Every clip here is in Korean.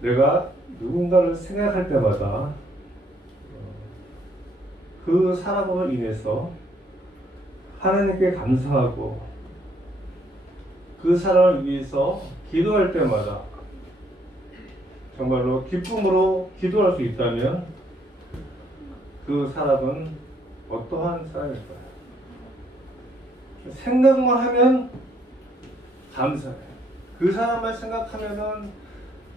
내가 누군가를 생각할 때마다 그 사람으로 인해서 하나님께 감사하고 그 사람을 위해서 기도할 때마다 정말로 기쁨으로 기도할 수 있다면 그 사람은 어떠한 사람일까요? 생각만 하면 감사해요. 그 사람만 생각하면은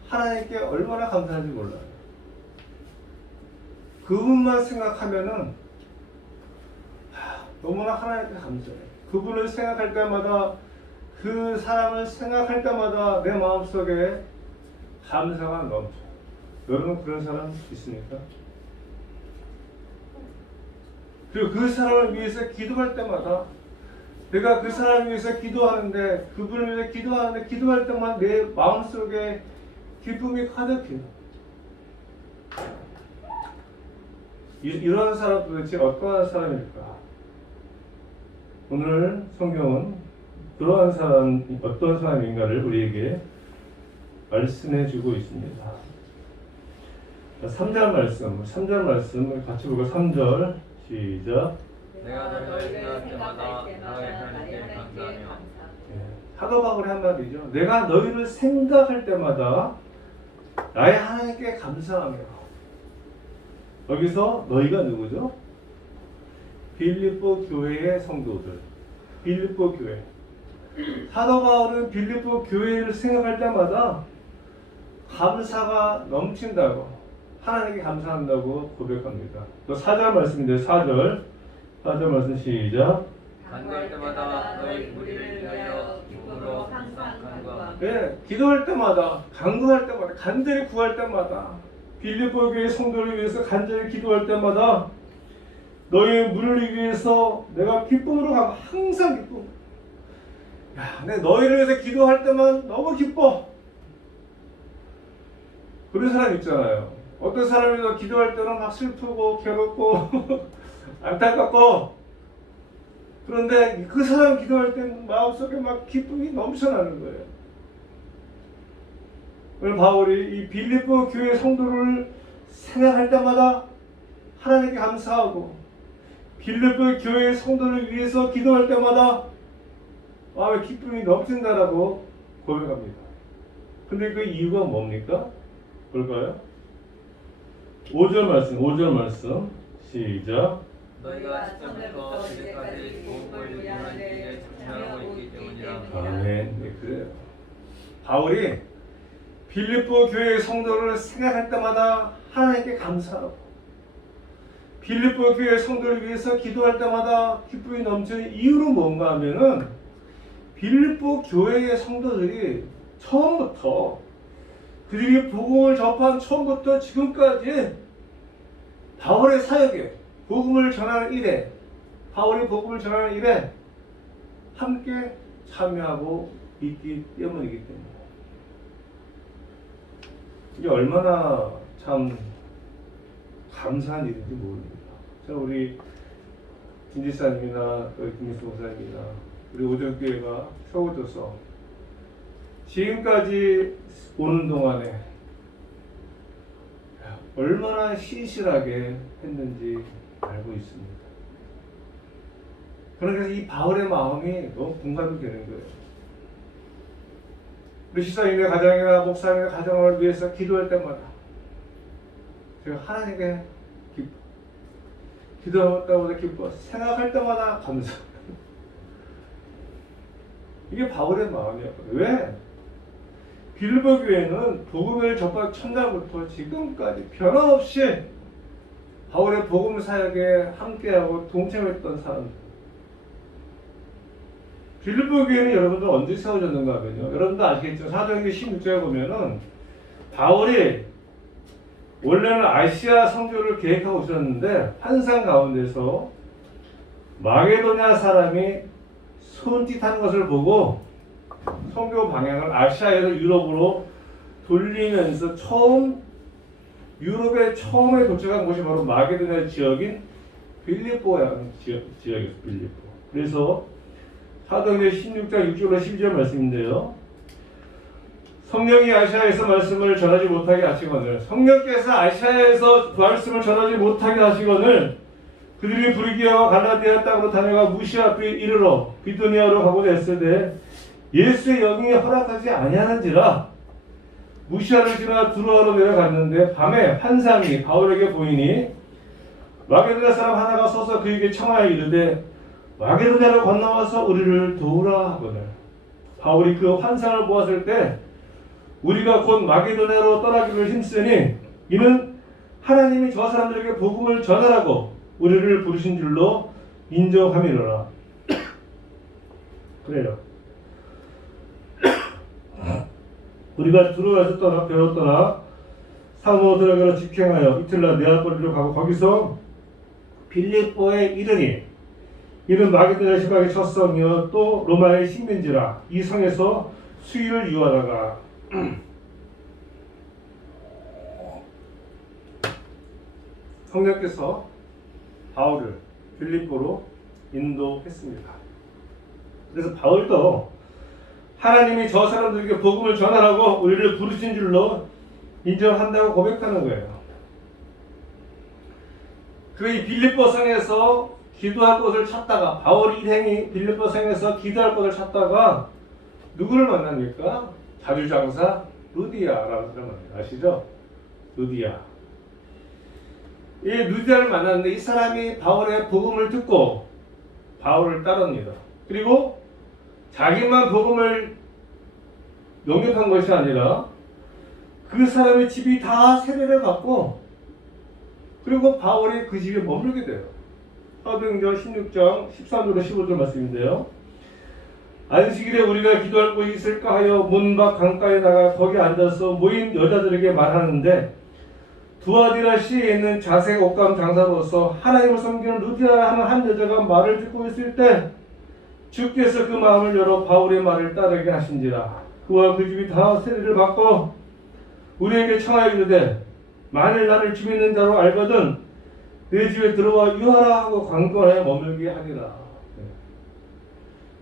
하나님께 얼마나 감사한지 몰라요. 그분만 생각하면은 너무나 하나님께 감사해요. 그분을 생각할 때마다 그 사람을 생각할 때마다 내 마음속에 감사가 넘쳐요. 여러분 그런 사람 있습니까? 그리고 그 사람을 위해서 기도할 때마다 내가 그 사람을 위해서 기도하는데 그분을 위해서 기도하는데 기도할 때만 내 마음속에 기쁨이 가득해요. 이런 사람 도대체 어떠한 사람일까? 오늘 성경은 그러한 사람, 어떤 사람인가를 우리에게 말씀해 주고 있습니다. 3절 말씀을 같이 보고 3절 시작. 내가 너희를 생각할 때마다 나의 하나님께 감사하며. 사도바울의 한 말이죠. 내가 너희를 생각할 때마다 나의 하나님께 감사하며. 여기서 너희가 누구죠? 빌립보 교회의 성도들. 빌립보 교회. 사도 바울은 빌립보 교회를 생각할 때마다 감사가 넘친다고 하나님께 감사한다고 고백합니다. 또 4절 말씀인데 4절 말씀 시작. 간구할 때마다 너희 무리를 위하여 기쁨으로 항상 간구하며. 네, 기도할 때마다 간구할 때마다 간절히 구할 때마다 빌립보 교회 성도를 위해서 간절히 기도할 때마다 너희의 무리를 위해서 내가 기쁨으로 가고 항상 기쁨. 야, 내 너희를 위해서 기도할 때만 너무 기뻐. 그런 사람 있잖아요. 어떤 사람이 기도할 때는 막 슬프고 괴롭고 안타깝고 그런데 그 사람 기도할 때 마음속에 막 기쁨이 넘쳐나는 거예요. 오늘 바울이 이 빌립보 교회 성도를 생각할 때마다 하나님께 감사하고 빌립보 교회 성도를 위해서 기도할 때마다 마음의 기쁨이 넘친다라고 고백합니다. 근데 그 이유가 뭡니까? 볼까요? 5절 말씀 시작. 너희가 처음부터 이제까지 복음을 위하는 일에 집중하고 있기 때문이라. 아멘. 네, 그래요. 바울이 빌립보 교회의 성도를 생각할 때마다 하나님께 감사하고 빌립보 교회 성도를 위해서 기도할 때마다 기쁨이 넘치는 이유는 뭔가 하면은 빌립보 교회의 성도들이 처음부터 그들이 복음을 접한 처음부터 지금까지 바울의 사역에 복음을 전하는 일에 바울이 복음을 전하는 일에 함께 참여하고 있기 때문이기 때문에 이게 얼마나 참 감사한 일인지 모릅니다. 자, 우리 김지사님이나 김민수 목사님이나 우리 오전교회가 세워져서 지금까지 오는 동안에 얼마나 신실하게 했는지 알고 있습니다. 그래서 이 바울의 마음이 너무 공감이 되는 거예요. 우리 시사님의 가정이나 목사님의 가정을 위해서 기도할 때마다 제가 하나님께 기도할 때마다 기뻐, 생각할 때마다 감사. 이게 바울의 마음이었거든요. 왜? 빌립보 교회는 복음을 접한 첫날부터 지금까지 변함없이 바울의 복음 사역에 함께하고 동참했던 사람들. 빌립보 교회는 여러분들 언제 세워졌는가 하면요. 여러분도 아시겠죠. 사도행전 16장에 보면은 바울이 원래는 아시아 선교를 계획하고 있었는데 환상 가운데서 마게도냐 사람이 손짓하는 것을 보고 선교 방향을 아시아에서 유럽으로 돌리면서 유럽에 처음에 도착한 곳이 바로 마게도냐 지역인 빌립보라는 지역이었어요. 빌립보. 그래서 사도행전 16장 6절로 12절 말씀인데요. 성령이 아시아에서 말씀을 전하지 못하게 하시거늘 성령께서 아시아에서 말씀을 전하지 못하게 하시거늘 그들이 부르기아와 갈라디아 땅으로 다녀가 무시아 앞에 이르러 비두니아로 가고자 했을 때 예수의 영이 허락하지 아니하는지라 무시아를 지나 두로아로 내려갔는데 밤에 환상이 바울에게 보이니 마게도냐 사람 하나가 서서 그에게 청하여 이르되 마게도냐로 건너와서 우리를 도우라 하거늘 바울이 그 환상을 보았을 때 우리가 곧 마게도냐로 떠나기를 힘쓰니 이는 하나님이 저 사람들에게 복음을 전하라고 우리를 부르신 줄로 인정함이로라. 그래요. 우리가 두로아에서 배웠더나 사모로 들어가서 직행하여 이틀날 네아폴리로 가고 거기서 빌립보에 이르니 이는 마게도냐 시각의 첫 성이요 또 로마의 식민지라 이 성에서 수일을 유하다가 성령께서 바울을 빌립보로 인도했습니다. 그래서 바울도 하나님이 저 사람들에게 복음을 전하라고 우리를 부르신 줄로 인정한다고 고백하는 거예요. 그 이 빌립보 성에서 기도할 곳을 찾다가 바울 일행이 빌립보 성에서 기도할 곳을 찾다가 누구를 만납니까? 자주장사 루디아라는 사람을 아시죠? 루디아. 이 루디아를 만났는데 이 사람이 바울의 복음을 듣고 바울을 따릅니다. 그리고 자기만 복음을 영접한 것이 아니라 그 사람의 집이 다 세례를 받고 그리고 바울이 그 집에 머물게 돼요. 사도행전 16장 13절로 15절 말씀인데요. 안식일에 우리가 기도할 곳이 있을까 하여 문 밖 강가에 나가 거기 앉아서 모인 여자들에게 말하는데 두아디라 시에 있는 자색 옷감 장사로서 하나님을 섬기는 루디아 하는 한 여자가 말을 듣고 있을 때 주께서 그 마음을 열어 바울의 말을 따르게 하신지라. 그와 그 집이 다 세례를 받고 우리에게 청하여 이르되 만일 나를 집 있는 자로 알거든 내 집에 들어와 유하라 하고 관건하여 머물게 하리라.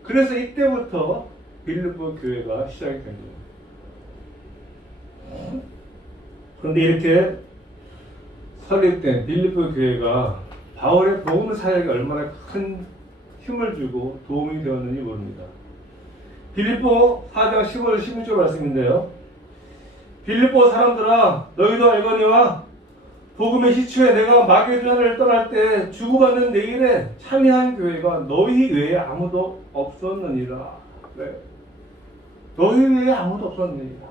그래서 이때부터 빌립보 교회가 시작이 된 거예요. 그런데 이렇게 설립된 빌립보 교회가 바울의 복음 사역에 얼마나 큰 힘을 주고 도움이 되었는지 모릅니다. 빌립보 4장 15절 16절 말씀인데요. 빌립보 사람들아 너희도 알거니와 복음의 시초에 내가 마게도냐를 떠날 때 주고받는 내일에 참여한 교회가 너희 외에 아무도 없었느니라. 네. 너희 외에 아무도 없었느니라.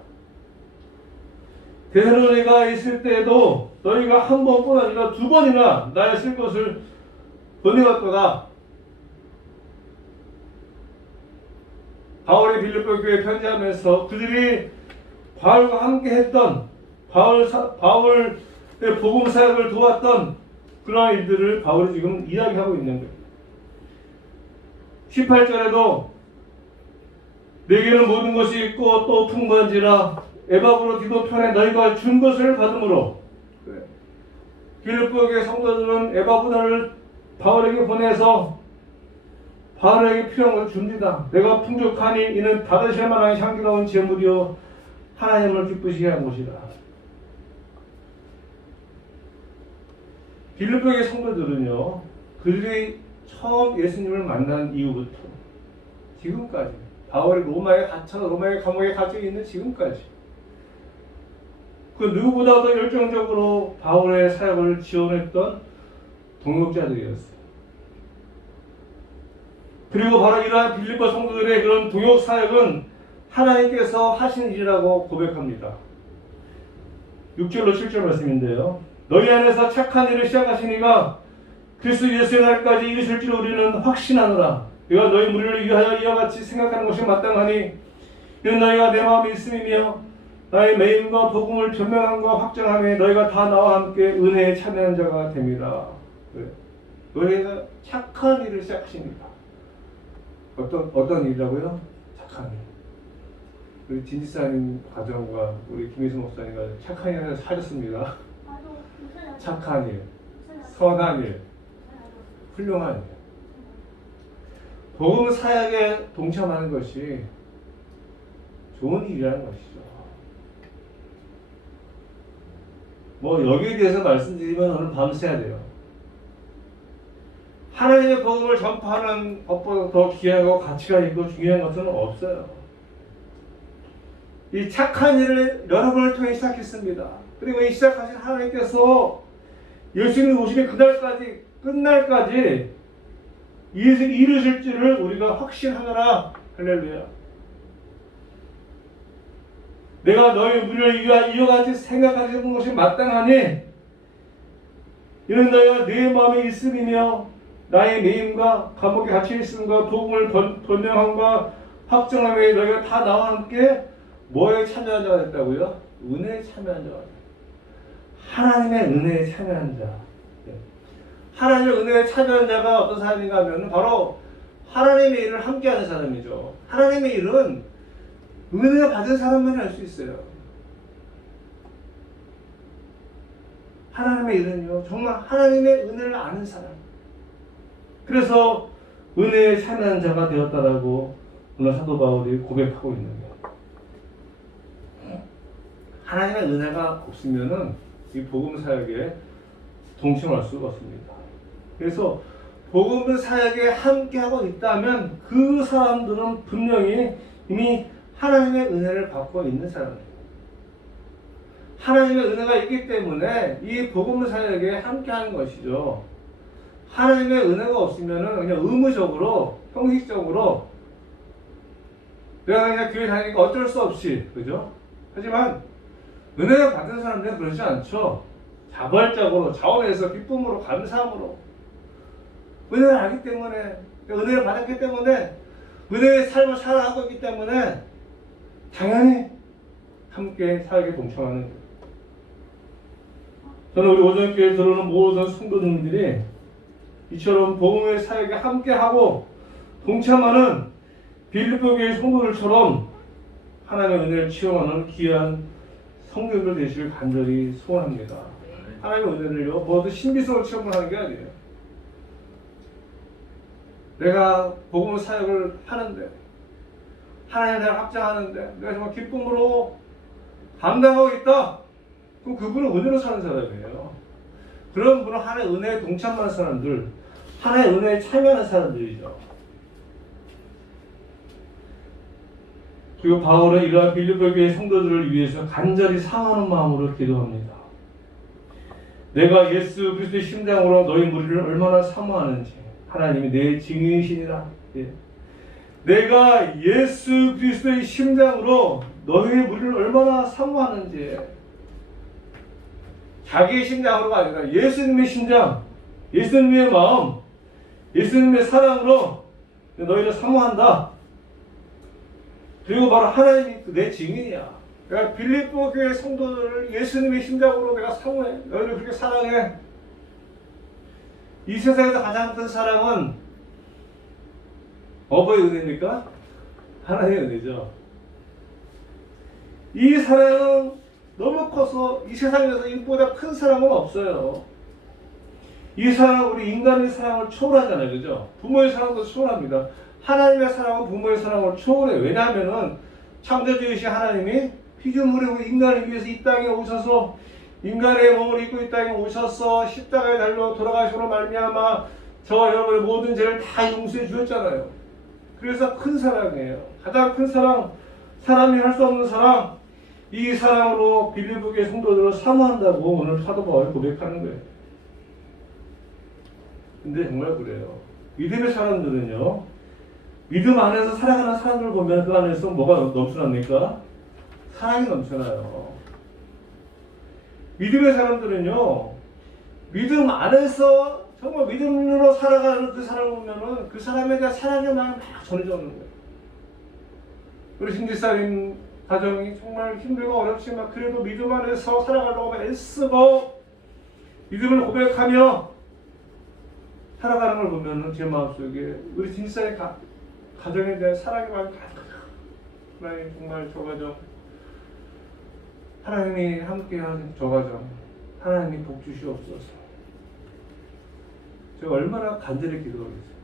데살로니가 있을 때에도 너희가 한 번뿐 아니라 두 번이나 나의 쓸 것을 보내왔도다. 바울이 빌립보 교회에 편지하면서 그들이 바울과 함께 했던 바울의 복음 사역을 도왔던 그러한 일들을 바울이 지금 이야기하고 있는 거예요. 18절에도 내게는 모든 것이 있고 또 풍부한지라 에바브로 디도 편에 너희가 준 것을 받음으로 빌립보 교회 성도들은 에바브다를 바울에게 보내서 바울에게 필요한 것을 줍니다. 내가 풍족하니 이는 받으실 만한 향기로운 제물이요 하나님을 기쁘시게 한 것이다. 빌립보 교회 성도들은요 그들이 처음 예수님을 만난 이후부터 지금까지 바울이 로마에 감옥에 갇혀 있는 지금까지 그 누구보다도 열정적으로 바울의 사역을 지원했던 동역자들이었어요. 그리고 바로 이러한 빌립보 성도들의 그런 동역 사역은 하나님께서 하신 일이라고 고백합니다. 6절로 7절 말씀인데요. 너희 안에서 착한 일을 시작하시니가 그리스도 예수의 날까지 이르실 줄 우리는 확신하노라. 내가 너희 무리를 위하여 이와 같이 생각하는 것이 마땅하니 이는 너희가 내 마음에 있음이며 나의 매임과 복음을 변명함과 확정함에 너희가 다 나와 함께 은혜에 참여한 자가 됩니다. 너희가 착한 일을 시작하십니다. 어떤 일이라고요? 착한 일. 우리 진지사님 가정과 우리 김희수 목사님과 착한 일을 하셨습니다. 착한 일, 선한 일, 훌륭한 일. 복음 사역에 동참하는 것이 좋은 일이라는 것이죠. 뭐 여기에 대해서 말씀드리면 오늘 밤새야 돼요. 하나님의 복음을 전파하는 것보다 더 귀하고 가치가 있고 중요한 것은 없어요. 이 착한 일을 여러분을 통해 시작했습니다. 그리고 이 시작하신 하나님께서 예수님 오시는 그날까지 끝날까지 이루실 줄을 우리가 확신하노라. 할렐루야. 내가 너희 무리를 이와 같이 생각하시는 것이 마땅하니 이는 너희가 내 마음에 있음이며 나의 매임과 감옥에 갇혀 있음과 복음을 번영함과 확정함에 너희가 다 나와 함께 뭐에 참여한 자가 됐다고요? 은혜에 참여한 자가 됐다. 하나님의 은혜에 참여한 자. 하나님의 은혜에 참여한 자가 어떤 사람인가 하면 바로 하나님의 일을 함께하는 사람이죠. 하나님의 일은 은혜 받은 사람만 할 수 있어요. 하나님의 일은요, 정말 하나님의 은혜를 아는 사람. 그래서 은혜에 참여한 자가 되었다라고 오늘 사도 바울이 고백하고 있는 거예요. 하나님의 은혜가 없으면은 이 복음 사역에 동참할 수가 없습니다. 그래서 복음 사역에 함께하고 있다면 그 사람들은 분명히 이미 하나님의 은혜를 받고 있는 사람이에요. 하나님의 은혜가 있기 때문에 이 복음 사역에 함께하는 것이죠. 하나님의 은혜가 없으면은 그냥 의무적으로, 형식적으로 내가 그냥 교회 다니니까 어쩔 수 없이, 그죠? 하지만 은혜를 받은 사람들은 그러지 않죠. 자발적으로, 자원에서 기쁨으로, 감사함으로 은혜를 알기 때문에, 은혜를 받았기 때문에, 은혜의 삶을 살아가고 있기 때문에 당연히 함께 사역에 동참하는 거예요. 저는 우리 오전교회에 들어오는 모든 성도님들이 이처럼 복음의 사역에 함께하고 동참하는 빌립보 교회 성도들처럼 하나님의 은혜를 체험하는 귀한 성도들 되시길 간절히 소원합니다. 하나님의 은혜를요, 모두 신비스러운 체험을 하는 게 아니에요. 내가 복음 사역을 하는데, 하나님의 나라를 확장하는데, 내가 정말 기쁨으로 감당하고 있다. 그럼 그분은 은혜로 사는 사람이에요. 그런 분은 하나의 은혜에 동참하는 사람들, 하나의 은혜에 참여하는 사람들이죠. 그리고 바울은 이러한 빌립보 교회 성도들을 위해서 간절히 사모하는 마음으로 기도합니다. 내가 예수 그리스도의 심장으로 너희 무리를 얼마나 사모하는지 하나님이 내 증인이시니라. 예. 내가 예수 그리스도의 심장으로 너희의 무리를 얼마나 사모하는지, 자기의 심장으로가 아니라 예수님의 심장, 예수님의 마음, 예수님의 사랑으로 너희를 사모한다. 그리고 바로 하나님이 내 증인이야. 내가 빌립보 교회 성도들을 예수님의 심장으로 내가 사모해. 너희를 그렇게 사랑해. 이 세상에서 가장 큰 사랑은 어버이 은혜입니까? 하나님의 은혜죠. 이 사랑은 너무 커서 이 세상에서 이보다 큰 사랑은 없어요. 이 사랑은 우리 인간의 사랑을 초월하잖아요. 그죠? 부모의 사랑도 초월합니다. 하나님의 사랑은 부모의 사랑을 초월해요. 왜냐하면은 창조주이신 하나님이 피조물이고 인간을 위해서 이 땅에 오셔서 인간의 몸을 입고 이 땅에 오셔서 십자가에 달려 돌아가시므로 말미암아 저와 여러분의 모든 죄를 다 용서해 주셨잖아요. 그래서 큰 사랑이에요. 가장 큰 사랑, 사람이 할 수 없는 사랑, 이 사랑으로 빌립보 교회 성도들을 사모한다고 오늘 사도 바울이 고백하는 거예요. 근데 정말 그래요. 믿음의 사람들은요, 믿음 안에서 살아가는 사람들을 보면 그 안에서 뭐가 넘쳐납니까? 사랑이 넘쳐나요. 믿음의 사람들은요, 믿음 안에서 정말 믿음으로 살아가는 그 사람을 보면은 그 사람에 대한 사랑의 마음이 막 전해져 오는 거예요. 우리 신지사님 가정이 정말 힘들고 어렵지만 그래도 믿음 안에서 살아가려고 애쓰고 믿음을 고백하며 살아가는 걸 보면은 제 마음속에 우리 신지사님 가정에 대한 사랑의 마음이 가득하다. 하나님 정말 저 가정, 하나님이 함께하는 저 가정, 하나님이 복 주시옵소서. 제가 얼마나 간절히 기도하겠어요.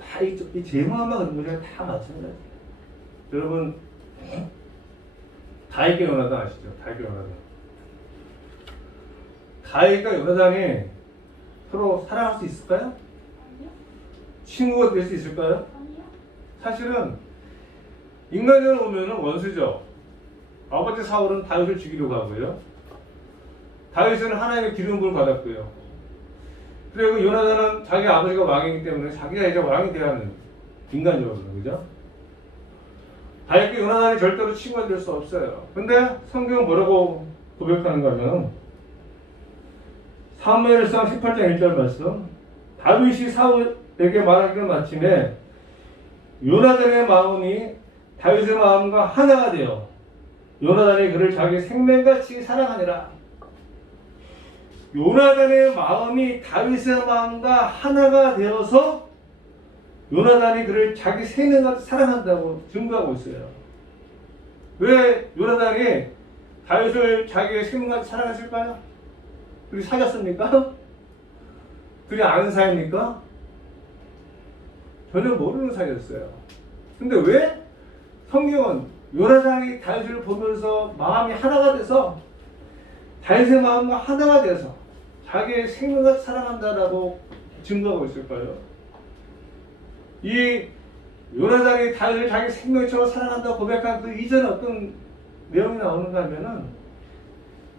다 이 제 마음과 그런 거랑 다 마찬가지예요. 여러분, 다윗과 요나단 아시죠? 다윗과 요나단. 다윗과 요나단이 서로 사랑할 수 있을까요? 아니요. 친구가 될 수 있을까요? 아니요. 사실은 인간적으로 보면 원수죠. 아버지 사울은 다윗을 죽이려고 하고요. 다윗은 하나님의 기름 부음을 받았고요. 그리고 요나단은 자기 아버지가 왕이기 때문에 자기가 이제 왕이 돼야 하는 인간적으로, 그죠? 다윗과 요나단이 절대로 친구가 될 수 없어요. 근데 성경은 뭐라고 고백하는가 하면 사무엘상 18장 1절 말씀, 다윗이 사울에게 말하기를 마침에 요나단의 마음이 다윗의 마음과 하나가 되어 요나단이 그를 자기 생명같이 사랑하니라. 요나단의 마음이 다윗의 마음과 하나가 되어서 요나단이 그를 자기 생명같이 사랑한다고 증거하고 있어요. 왜 요나단이 다윗을 자기의 생명같이 사랑했을까요? 둘이 사귀었습니까? 둘이 아는 사이입니까? 전혀 모르는 사이였어요. 근데 왜 성경은 요나단이 다윗을 보면서 마음이 하나가 돼서 다윗의 마음과 하나가 돼서 자기의 생명같이 사랑한다라고 증거하고 있을까요? 이 요나단이 다윗을 자기 생명처럼 사랑한다고 고백한 그 이전에 어떤 내용이 나오는가 하면은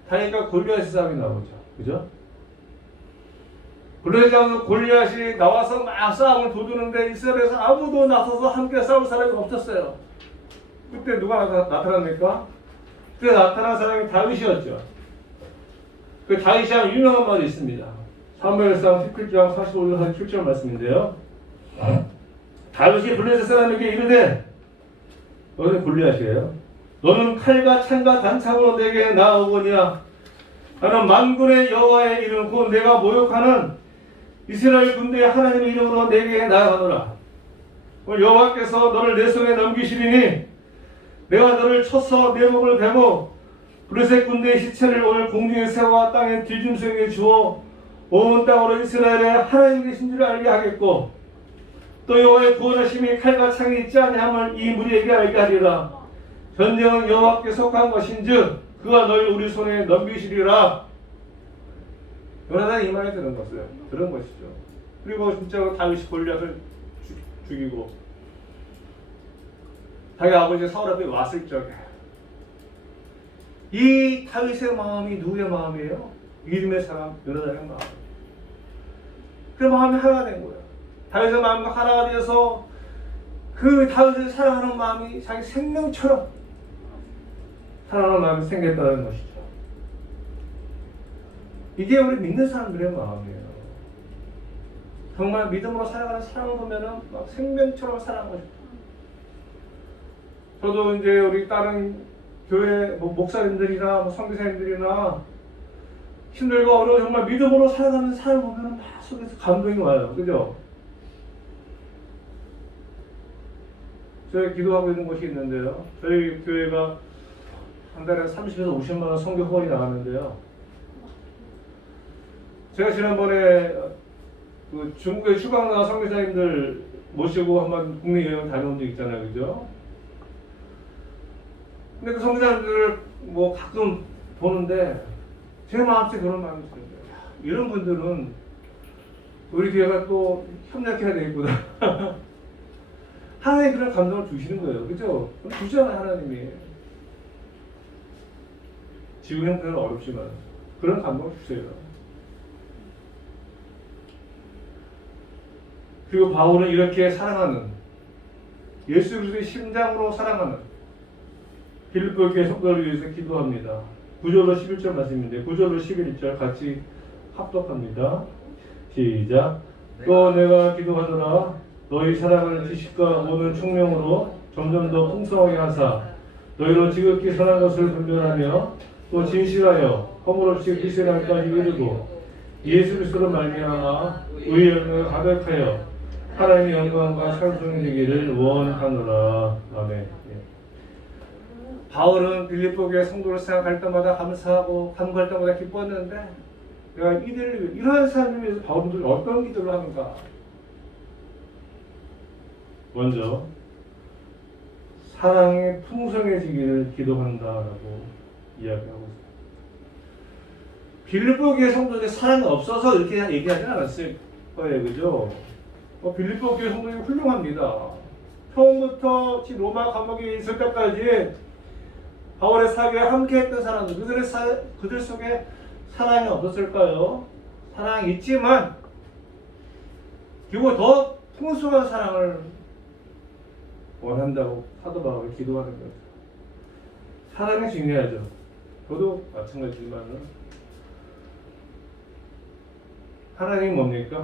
다윗과 골리앗의 싸움이 나오죠. 그죠? 골리앗이 나와서 막 싸움을 도두는데 이스라엘에서 아무도 나서서 함께 싸울 사람이 없었어요. 그때 누가 나타납니까? 그때 나타난 사람이 다윗이었죠. 그 다윗이 한 유명한 말이 있습니다. 사무엘상 17장 45절 47절 말씀인데요. 다윗이 블레셋 사람에게 이르되, 너는 골리앗이에요. 너는 칼과 창과 단창으로 내게 나아오거니와 나는 만군의 여호와의 이름 곧 내가 모욕하는 이스라엘 군대의 하나님의 이름으로 내게 나아가노라. 오늘 여호와께서 너를 내 손에 넘기시리니 내가 너를 쳐서 내 목을 베고 블레셋 군대의 시체를 오늘 공중에 세워 땅의 들짐승에게 주어 온 땅으로 이스라엘의 하나님 계신 줄 알게 하겠고 또 여호와의 구원하심이 칼과 창이 있지 아니함을 이 무리에게 알게 하리라. 전쟁은 여호와께 속한 것인즉 그가 너를 우리 손에 넘기시리라. 요나단이 이 말을 들은 것이죠. 그리고 진짜로 다윗이 골리앗을 죽이고 자기 아버지 사울 앞에 왔을 적에 이 다윗의 마음이 누구의 마음이에요? 믿음의 사람 요나단의 마음. 그 마음이 하나가 된 거예요. 다윗의 마음과 하나가 되어서 그 다윗을 사랑하는 마음이 자기 생명처럼 사랑하는 마음이 생겼다는 것이죠. 이게 우리 믿는 사람들의 마음이에요. 정말 믿음으로 살아가는 사람을 보면은 막 생명처럼 사랑하고 싶어요. 저도 이제 우리 다른 교회 목사님들이나 선교사님들이나 힘들고 어려워 정말 믿음으로 살아가는 사람을 보면은 막 속에서 감동이 와요. 그죠? 저희 기도하고 있는 곳이 있는데요. 저희 교회가 한 달에 30에서 50만 원 선교 후원이 나가는데요. 제가 지난번에 그 중국의 휴강나 선교사님들 모시고 한번 국내 여행 다녀온 적 있잖아요, 그죠? 근데 그 선교사님들을 뭐 가끔 보는데 제 마음속에 그런 마음이 드는 거예요. 이런 분들은 우리 교회가 또 협력해야 되겠구나. 하나님 그런 감동을 주시는 거예요, 그죠? 주잖아요, 하나님이. 지금 형편은 어렵지만 그런 감동을 주세요. 그리고 바울은 이렇게 사랑하는 예수 그리스도의 심장으로 사랑하는 빌립보 교회 성도를 위해서 기도합니다. 9절로 11절 말씀인데 9절로 11절 같이 합독합니다. 시작. 또 내가 기도하노라 너희 사랑을 지식과 모든 총명으로 점점 더 풍성하게 하사 너희로 지극히 선한 것을 분별하며 또 진실하여 허물없이 그리스도의 날까지 이르고 예수 그리스도로 말미암아 의의 가득하여 하나님의 영광과 찬송이 되기를 원하노라. 아멘. 바울은 빌립보 교회 성도를 생각할 때마다 감사하고 간구할 때마다 기뻤는데 내가 이들을 위해 이러한 사람을 위해서 바울은 어떤 기도를 하는가? 먼저 사랑이 풍성해지기를 기도한다라고 이야기하고 있습니다. 빌립보 교회 성도들이 사랑이 없어서 이렇게 얘기하지 않았을 거예요, 그죠? 빌립보 교회 성도들이 훌륭합니다. 처음부터 로마 감옥에 있을 때까지 바울의 사교에 함께했던 사람들, 그들 속에 사랑이 없었을까요? 사랑이 있지만 그리고 더 풍성한 사랑을 원한다고 사도 바울이 기도하는 거죠. 사랑이 중요하죠. 저도 마찬가지지만은 하나님이 뭡니까?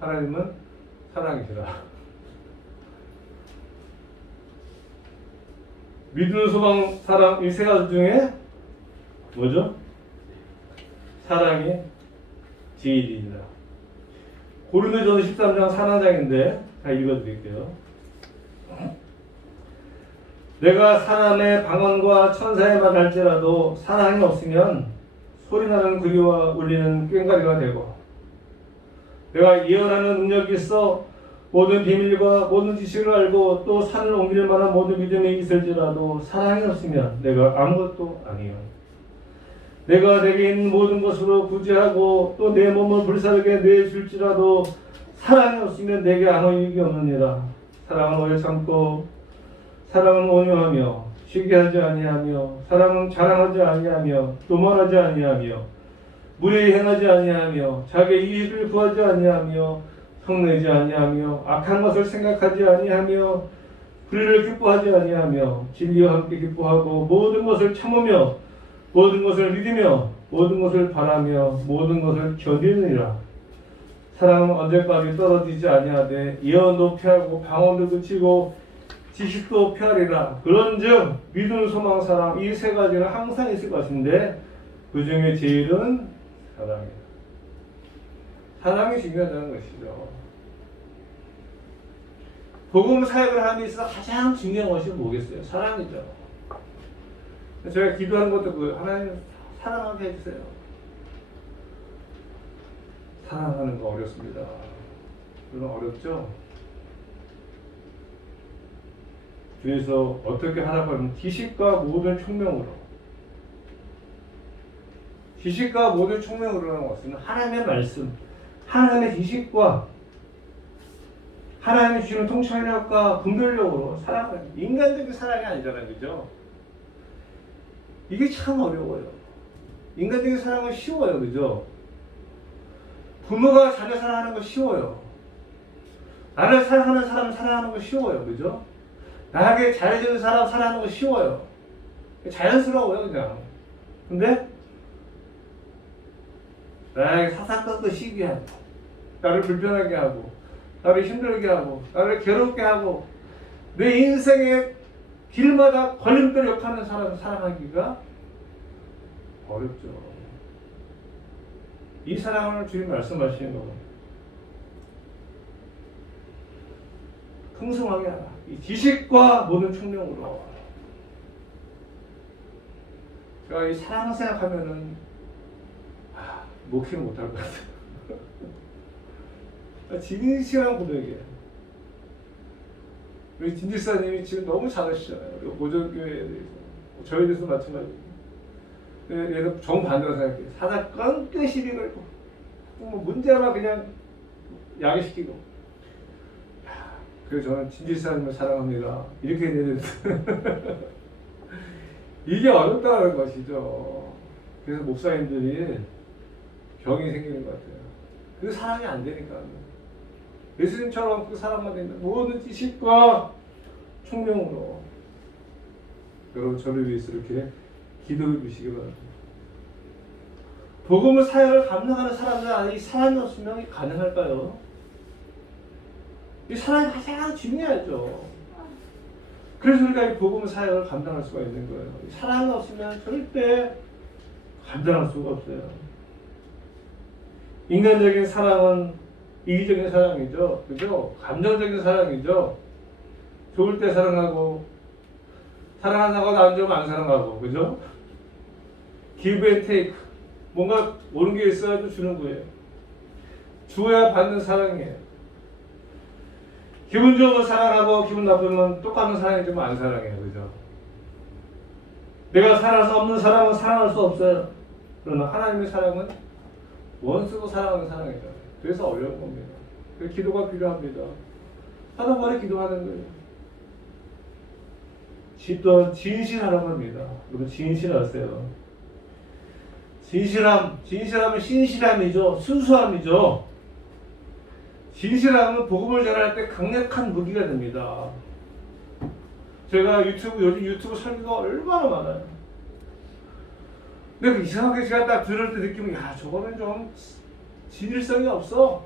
하나님은 사랑이시라. 믿음, 소망, 사랑 이 세 가지 중에 뭐죠? 사랑이 제일이다. 고린도전서 13장 4장인데 다 읽어드릴게요. 내가 사람의 방언과 천사의 말 할지라도 사랑이 없으면 소리나는 구리와 울리는 꽹과리가 되고, 내가 예언하는 능력이 있어 모든 비밀과 모든 지식을 알고 또 산을 옮길 만한 모든 믿음이 있을지라도 사랑이 없으면 내가 아무것도 아니요. 내가 내게 있는 모든 것으로 구제하고 또 내 몸을 불사르게 내줄지라도 사랑이 없으면 내게 아무 이익이 없느니라. 사랑은 오래 참고 사랑은 온유하며 쉬게 하지 아니하며 사랑은 자랑하지 아니하며 도말하지 아니하며 무례히 행하지 아니하며 자기 이익을 구하지 아니하며 성내지 아니하며 악한 것을 생각하지 아니하며 불의를 기뻐하지 아니하며 진리와 함께 기뻐하고 모든 것을 참으며 모든 것을 믿으며 모든 것을 바라며 모든 것을 견디느니라. 사랑은 언제까지 떨어지지 아니하되 예언도 피하고 방언도 그치고 지식도 피하리라. 그런즉 믿음, 소망, 사랑 이 세 가지는 항상 있을 것인데 그 중에 제일은 사랑이다. 사랑이 중요하다는 것이죠. 복음 사역을 하는 데 있어서 가장 중요한 것이 뭐겠어요? 사랑이죠. 제가 기도하는 것도 하나님 사랑하게 해주세요. 사랑하는 거 어렵습니다. 물론 어렵죠. 주에서 어떻게 하라고 하면 지식과 모든 총명으로. 지식과 모든 총명으로라는 것은 하나님의 말씀, 하나님의 지식과 하나님이 주시는 통찰력과 분별력으로 사랑하는, 인간적인 사랑이 아니잖아요, 그죠? 이게 참 어려워요. 인간적인 사랑은 쉬워요, 그죠? 부모가 자녀 사랑하는 거 쉬워요. 나를 사랑하는 사람을 사랑하는 거 쉬워요, 그죠? 나에게 잘해주는 사람 사랑하는 거 쉬워요. 자연스러워요, 그냥. 근데 나에게 사사건건 시기하고, 나를 불편하게 하고, 나를 힘들게 하고, 나를 괴롭게 하고, 내 인생의 길마다 걸림돌 역하는 사람을 사랑하기가 어렵죠. 이 사랑을 주님 말씀하시는 거고, 풍성하게 하라. 이 지식과 모든 총명으로. 제가 이 사랑 생각하면은 목회를 못할 것 같아요. 진실한 고백이에요. 우리 진지사님이 지금 너무 잘하시잖아요. 우리 고전교회에 대해서. 저희에 대해서 마찬가지고. 얘는 정반대로 생각해요. 사다 깡깡 시비 걸고, 뭐 문제만 그냥 야기시키고. 그래서 저는 진지사님을 사랑합니다. 이렇게 해야 되는데. 이게 어렵다는 것이죠. 그래서 목사님들이 병이 생기는 것 같아요. 그 사랑이 안 되니까. 예수님처럼 그 사랑만 되면 모든 지식과 총명으로 여러분 저를 위해서 이렇게 기도해 주시기 바랍니다. 복음을 사역을 감당하는 사람들 안에 이 사랑이 없으면 가능할까요? 이 사랑이 가장 중요하죠. 그래서 우리가 이 복음을 사역을 감당할 수가 있는 거예요. 이 사랑이 없으면 절대 감당할 수가 없어요. 인간적인 사랑은 이기적인 사랑이죠. 그죠? 감정적인 사랑이죠. 좋을 때 사랑하고, 사랑한다고 안 좋으면 안 사랑하고, 그죠? give and take. 뭔가 오는 게 있어야도 주는 거예요. 주어야 받는 사랑이에요. 기분 좋으면 사랑하고 기분 나쁘면 똑같은 사랑이지만 안 사랑해요. 그죠? 내가 살아서 없는 사람은 사랑할 수 없어요. 그러나 하나님의 사랑은 원수도 사랑하는 사랑이잖아요. 그래서 어려운 겁니다. 그래서 기도가 필요합니다. 하도 말에 기도하는 거예요. 또 진실하라고 합니다. 여러분 진실하세요. 진실함은 신실함이죠. 순수함이죠. 진실함은 복음을 전할 때 강력한 무기가 됩니다. 제가 요즘 유튜브 설교가 얼마나 많아요. 근데 이상하게 제가 딱 들을 때 느끼면, 야, 저거는 좀 진실성이 없어.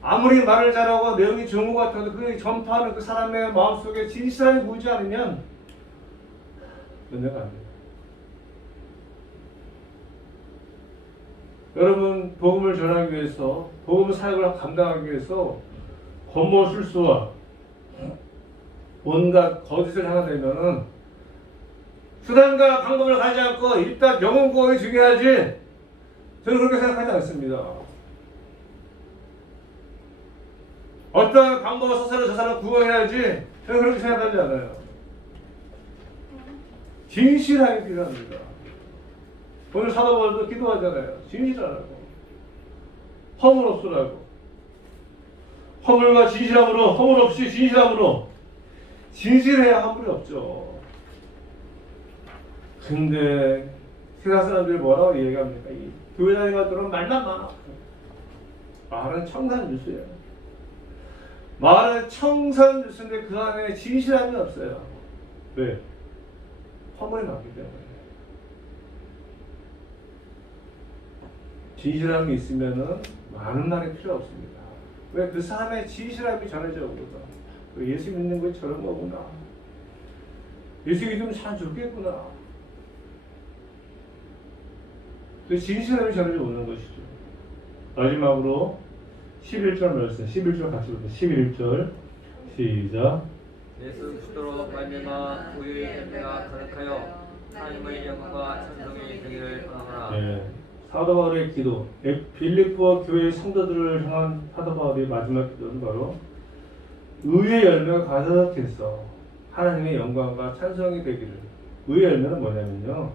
아무리 말을 잘하고 내용이 좋은 것 같아도 그 전파하는 그 사람의 마음속에 진실함이 보이지 않으면 은혜가 안 돼요. 여러분, 복음을 전하기 위해서, 복음 사역을 감당하기 위해서 권모술수와 온갖 거짓을 하게 되면은 수단과 방법을 가지 않고 일단 영혼 구원이 중요하지, 저는 그렇게 생각하지 않습니다. 어떤 방법을 써서는 저 사람 구원해야지, 저는 그렇게 생각하지 않아요. 진실함이 필요합니다. 오늘 사도 바울도 기도하잖아요. 진실하라고, 허물 없으라고. 허물과 진실함으로, 허물 없이 진실함으로. 진실해야 허물이 없죠. 근데 세상 사람들이 뭐라고 얘기합니까? 이 교회 다니는 것들은 말만 많아. 말은 청산유수예요. 말은 청산유수인데 그 안에 진실함이 없어요. 왜? 허물이 많기 때문에. 진실함이 있으면은 많은 말이 필요 없습니다. 왜? 그 사람의 진실함이 전해져 오거든. 예수 믿는 거 저런 거구나. 예수 믿으면 참 좋겠구나. 그 진실함이 전해져 오는 것이죠. 마지막으로 11절 말씀, 11절 같이 보세요. 11절 시작. 예수 그리스도로 말미암아 우리의 열매가 가득하여 하나님의 영광과 찬송이 되기를 원하노라. 네. 사도 바울의 기도, 빌립보 교회 성도들을 향한 사도 바울의 마지막 기도는 바로 의의 열매가 가득해서 하나님의 영광과 찬송이 되기를. 의의 열매는 뭐냐면요,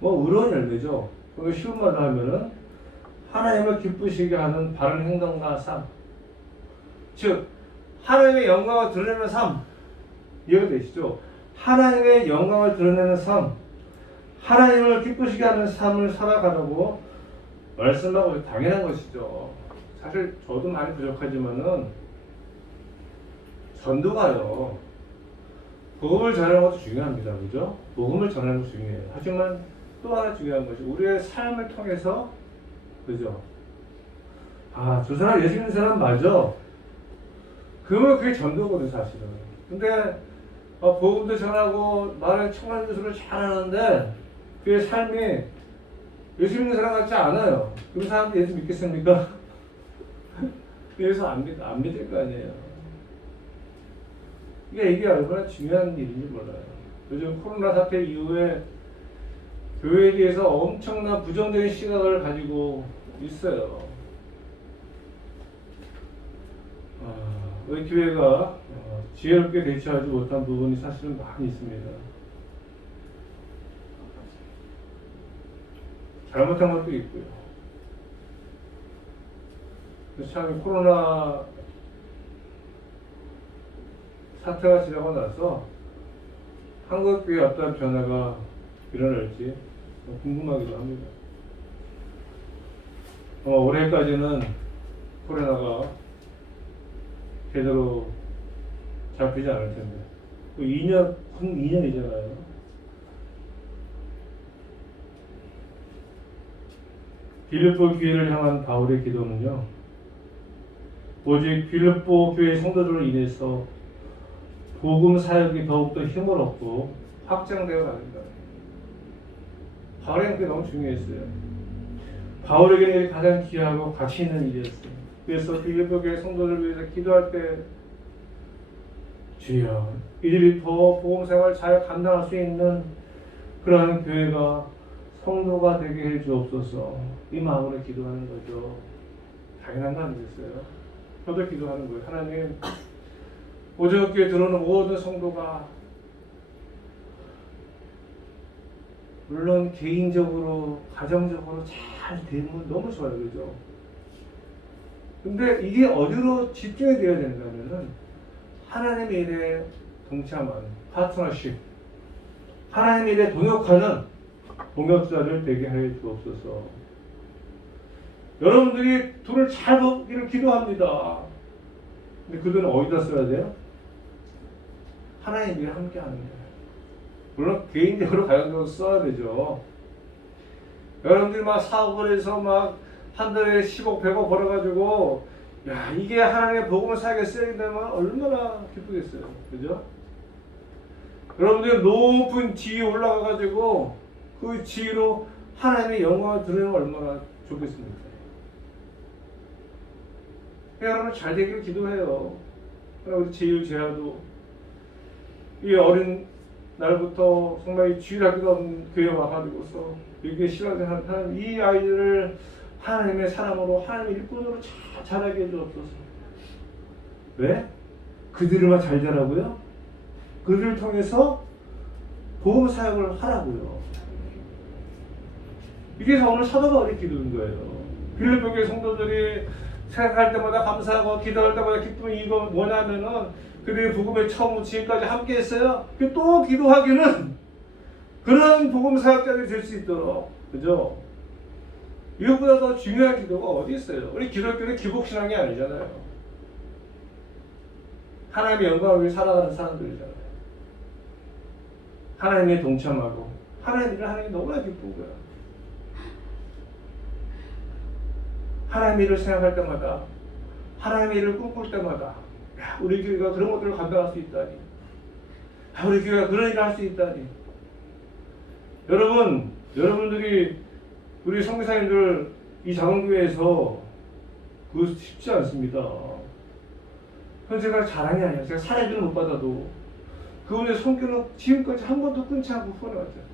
뭐 의로운 열매죠. 그걸 쉬운 말로 하면은 하나님을 기쁘시게 하는 바른 행동과 삶, 즉 하나님의 영광을 드러내는 삶. 이해가 되시죠? 하나님의 영광을 드러내는 삶, 하나님을 기쁘시게 하는 삶을 살아가라고 말씀하고 당연한 것이죠. 사실 저도 많이 부족하지만은 전도가요, 복음을 전하는 것도 중요합니다. 그죠? 복음을 전하는 것도 중요해요. 하지만 또 하나 중요한 것이 우리의 삶을 통해서, 그죠? 아, 저 사람 예수 믿는 사람 맞아. 그러면 그게 전도거든, 사실은. 근데 복음도 전하고 말을 청하는 것으로 잘하는데 그의 삶이 예수 믿는 사람 같지 않아요. 그럼 사람들이 예수 믿겠습니까? 그래서 안 믿을 거 아니에요. 이게 얼마나 중요한 일인지 몰라요. 요즘 코로나 사태 이후에 교회에 대해서 엄청난 부정적인 시각을 가지고 있어요. 우리 교회가 지혜롭게 대처하지 못한 부분이 사실은 많이 있습니다. 잘못한 것도 있고요. 참 코로나 사태가 지나고 나서 한국교회에 어떤 변화가 일어날지 궁금하기도 합니다. 올해까지는 코로나가 제대로 잡히지 않을 텐데, 2년이잖아요. 빌립보 교회를 향한 바울의 기도는요, 오직 빌립보 교회 성도들로 인해서 복음 사역이 더욱더 힘을 얻고 확장되어 가는다. 바울에게 그게 너무 중요했어요. 바울에게는 가장 귀하고 가치 있는 일이었어요. 그래서 빌립보 교회 성도들을 위해서 기도할 때, 주여, 이들이 더 복음 생활을 잘 감당할 수 있는 그러한 교회가, 성도가 되게 해 주옵소서, 이 마음으로 기도하는 거죠. 당연한 거 아니겠어요? 저도 기도하는 거예요. 하나님, 오전교회 들어오는 모든 성도가 물론 개인적으로, 가정적으로 잘 되면 너무 좋아요. 그죠? 근데 이게 어디로 집중이 되어야 된다면은 하나님의 일에 동참하는 파트너십, 하나님의 일에 동역하는 동역자를 되게 하여 주옵소서. 여러분들이 돈을 잘 벌기를 기도합니다. 근데 그 돈은 어디다 써야 돼요? 하나님 일에 함께 하는 거예요. 물론 개인적으로 가정적으로 써야 되죠. 여러분들이 막 사업을 해서 막 한 달에 10억, 100억 벌어가지고 야 이게 하나님의 복음을 살게 쓰인다면 얼마나 기쁘겠어요. 그죠? 여러분들이 높은 지위에 올라가가지고 그 지위로 하나님의 영광을 드리면 얼마나 좋겠습니까? 여러분 잘 되기를 기도해요. 우리 제일 제아도 이 어린 날부터 정말 주일학교도 없는 교회 와가지고서 이게 시간을 하는 이 아이들을 하나님의 사람으로 하나님의 일꾼으로 잘 자라게 해주옵소서. 왜? 그들만 잘 되라고요? 그들을 통해서 복음 사역을 하라고요. 이게 오늘 사도 바울의 기도인 거예요. 빌립보 교회 성도들이 생각할 때마다 감사하고 기도할 때마다 기쁨이 이거 뭐냐면은 그들이 복음의 처음 지금까지 함께 했어요. 또 기도하기는 그런 복음 사역자들이 될 수 있도록, 그죠? 이것보다 더 중요한 기도가 어디 있어요? 우리 기독교는 기복신앙이 아니잖아요. 하나님의 영광을 위해 살아가는 사람들이잖아요. 하나님의 동참하고 하나님 일을 하는 게 너무나 기쁜 거야. 하나님의 일을 생각할 때마다, 하나님의 일을 꿈꿀 때마다 야, 우리 교회가 그런 것들을 감당할 수 있다니, 야, 우리 교회가 그런 일을 할 수 있다니. 여러분들이 우리 성교사님들 이 작은 교회에서 그거 쉽지 않습니다. 그건 제가 자랑이 아니에요. 제가 사례비를 못 받아도 그분의 성교는 지금까지 한 번도 끊지 않고 후원해왔잖아요.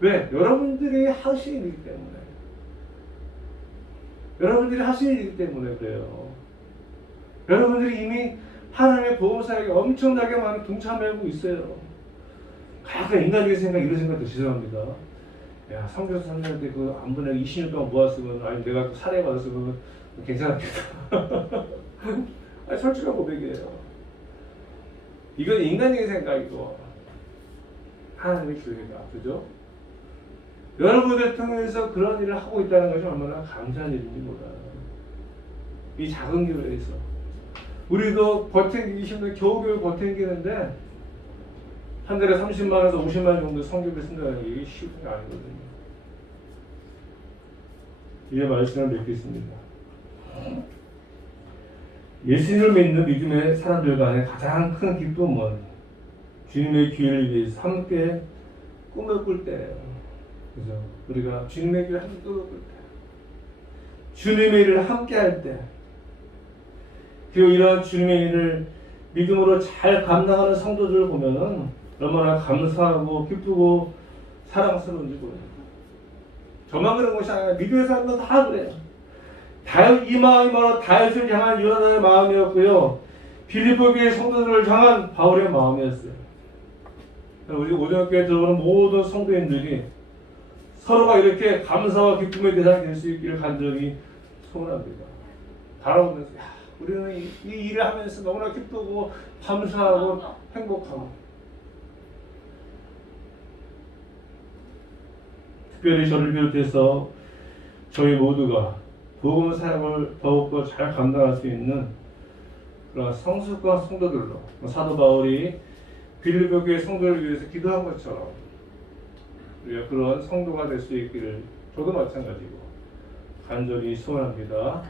왜? 여러분들이 하신 일이기 때문에. 여러분들이 하신 일이기 때문에 그래요. 여러분들이 이미 하나님의 보호사에게 엄청나게 많은 동참하고 있어요. 가끔 인간적인 생각, 이런 생각도 죄송합니다. 야, 성교사 선생님한테 그 안 보내고 20년 동안 모았으면, 아니 내가 사례 받았으면 괜찮았겠다. 아니, 솔직한 고백이에요. 이건 인간적인 생각이고 하나님의 교회가, 그죠? 여러분을 통해서 그런 일을 하고 있다는 것이 얼마나 감사한 일인지 몰라요. 이 작은 교회에서 우리도 버티기 힘든 겨우겨우 버티기는데 한 달에 30만 원에서 50만 원 정도 성교비 쓴다는 게 쉬운 게 아니거든요. 이제 말씀을 맺겠습니다. 예수님을 믿는 믿음의 사람들 간의 가장 큰 기쁨은 주님의 기회를 위해서 함께 꿈을 꿀 때예요. 그죠? 우리가 주님의 길을 함께 꿈을 꿀 때, 주님의 일을 함께 할 때, 그리고 이러한 주님의 일을 믿음으로 잘 감당하는 성도들을 보면은 얼마나 감사하고 기쁘고 사랑스러운지 보여요. 저만 그런 것이 아니라 믿음의 사람들은 다 그래요. 이 마음이 바로 다윗을 향한 요나단의 마음이었고요. 빌립보 교회 성도들을 향한 바울의 마음이었어요. 우리 오전교회에 들어오는 모든 성도인들이 서로가 이렇게 감사와 기쁨의 대상이 될 수 있기를 간절히 소원합니다. 바라보면서 우리는 이 일을 하면서 너무나 기쁘고 감사하고 행복하고, 특별히 저를 비롯해서 저희 모두가 복음 사역을 더욱더 잘 감당할 수 있는 그런 성숙한 성도들로, 사도 바울이 빌립보 교회 성도를 위해서 기도한 것처럼 우리가 그런 성도가 될 수 있기를 저도 마찬가지고 간절히 소원합니다.